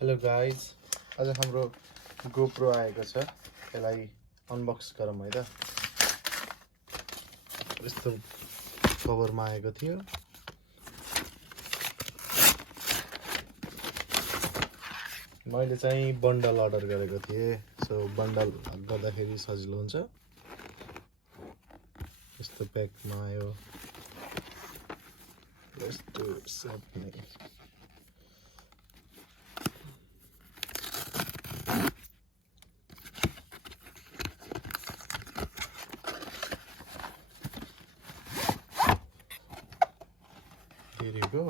Hello guys, आज हाम्रो GoPro आएको छ। यसलाई अनबक्स गरौँ है त। यस्तो कभरमा आएको थियो। मैले चाहिँ बन्डल अर्डर गरेको थिएँ, सो बन्डल गर्दाखेरि सजिलो हुन्छ। यस्तो प्याकमा आयो, यस्तो सेट नै। Here you go.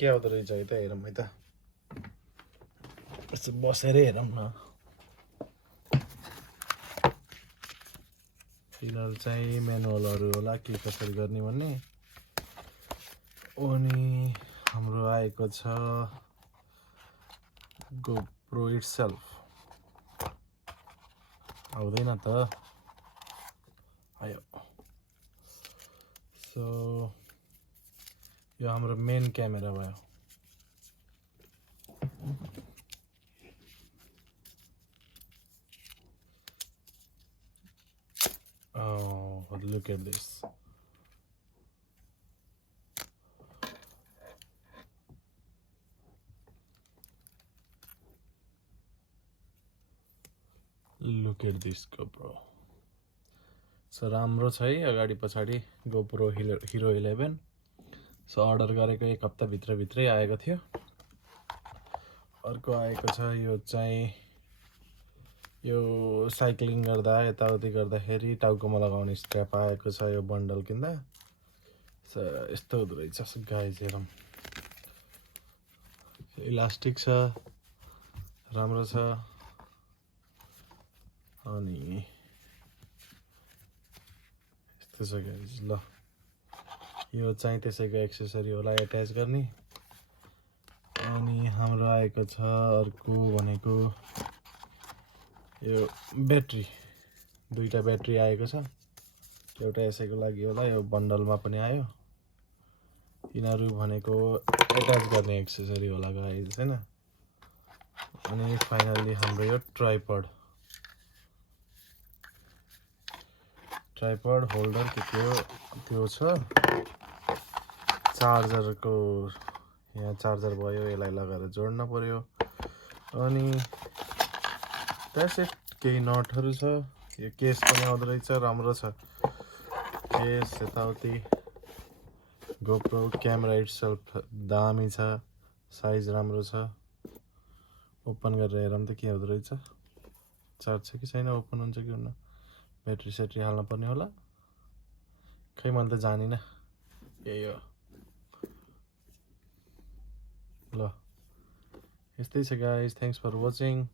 के आउँदो रहेछ है त, हेरौँ है त। यसो बसेर हेरौँ न। यिनीहरू चाहिँ म्यानुअलहरू होला के कसरी गर्ने भन्ने। अनि हाम्रो आएको छ GoPro itself। आउँदैन त आयो। सो यो हाम्रो मेन क्यामेरा भयो। Oh, look at this. Look at this GoPro. So राम्रो छ है, अगाडि पछाडि GoPro Hero 11। सो अर्डर गरेको एक हप्ता भित्रै आएको थियो। अर्को आएको छ यो चाहिँ, यो साइक्लिङ गर्दा यताउति गर्दाखेरि टाउकोमा लगाउने स्ट्र्याप आएको छ यो बन्डल किन्दा। सो यस्तो हुँदो रहेछ गाइज, हेरौँ। इलास्टिक छ, राम्रो छ। अनि यस्तो छ गाइज। ल यो चाहिँ त्यसैको एक्सेसरी होला एट्याच गर्ने। अनि हाम्रो आएको छ अर्को भनेको यो ब्याट्री। दुईटा ब्याट्री आएको छ। एउटा यसैको लागि होला, यो बन्डलमा पनि आयो। यिनीहरू भनेको एट्याच गर्ने एक्सेसरी होला गाइज, हैन। अनि फाइनल्ली हाम्रो यो ट्राइपड होल्डर के हो त्यो छ। चार्जरको यहाँ चार्जर भयो, यसलाई लगाएर जोड्न पर्यो। अनि त्यसै केही नटहरू छ। यो केस पनि आउँदो रहेछ, राम्रो छ केस। यताउति GoPro क्यामेरा इटसेल्फ दामी छ, साइज राम्रो छ। ओपन गरेर हेरौँ त के आउँदो रहेछ। चार्ज छ कि छैन, ओपन हुन्छ कि हुन्न। ब्याट्री सेट्री हाल्न पर्ने होला। खै मैले त जानिनँ। यही हो। ल यस्तै छ गाइज, थ्याङ्क्स फर वाचिङ।